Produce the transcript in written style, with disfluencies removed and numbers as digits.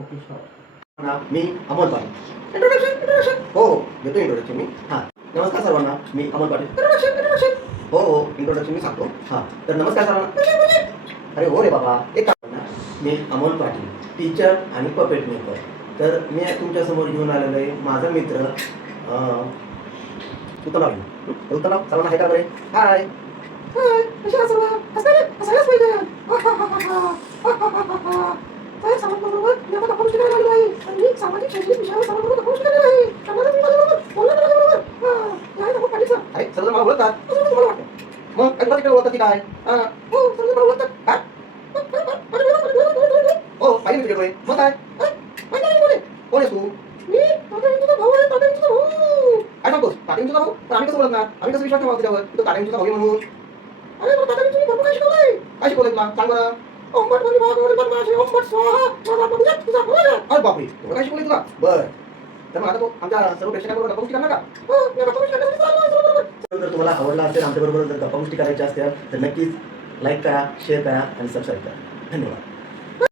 Okay sir. मी Amol Patil. Introduction हो हो देतो इंट्रोडक्शन मी. हां नमस्कार सर्वांना, मी अमोल पाटील. इंट्रोडक्शन हो हो इंट्रोडक्शन मी सांगतो. हां तर नमस्कार सर्वांना. अरे हो रे बाबा, एक काम ना, मी अमोल पाटील, टीचर आणि पपेट मेकर. तर मी तुमच्यासमोर घेऊन आलेलो आहे माझा मित्र उत्तमराव. उत्तमराव सर्वांना हाय का बरे? हाय हाय. कशा सर्व हसायलाच पाहिजे. तर सर्वांबरोबर मी आता गप्पा गोष्टी करायला आलेलो आहे आणि मी सामाजिक शैक्षणिक विषयावर सर्वांबरोबर गप्पा गोष्टी करणार आहे. त्यामुळे तुम्ही माझ्याबरोबर बोलला ना माझ्याबरोबर. हां काय नको पाटील सर. अरे सर्वजण मला ओळखतात. असं तुम्हाला वाटतं. मग काय तुम्हाला तिकडे ओळखतात की काय? हो सर्वजण मला ओळखतात. काय? हो पाहिजे मी तुझ्याकडे. मग काय? माहिती नाही कोण आहे? कोण आहेस तू? मी तात्यांचा भाऊ आहे. तात्यांचा भाऊ. काय सांगतोस? तात्यांचा भाऊ? तर आम्ही कसं ओळखणार? आम्ही कसं विश्वास ठेवावा त्याच्यावर? तू तात्यांचा भाऊ आहे म्हणून. अरे पण तात्यांनी तुम्ही भरपूर काय शिकवलंय? काय शिकवलंय तुला? सांग बरं. ओंबट ध्वनी भाग बनवायचे. ओंबट स्वाहा. तुझा भाऊ आहे. अरे बापरे एवढं काय शिकवलंय तुला? बरं. तर मग आता तो आमच्या सर्व प्रेक्षकांबरोबर गप्पा गोष्टी करणार का? हो मी गप्पा गोष्टी करण्यासाठी चाललो आहे सर्वांबरोबर. जर तुम्हाला आवडला असेल आमच्याबरोबर जर गप्पा गोष्टी करायच्या असतील तर नक्कीच लाईक करा, शेअर करा आणि सबस्क्राईब करा. धन्यवाद.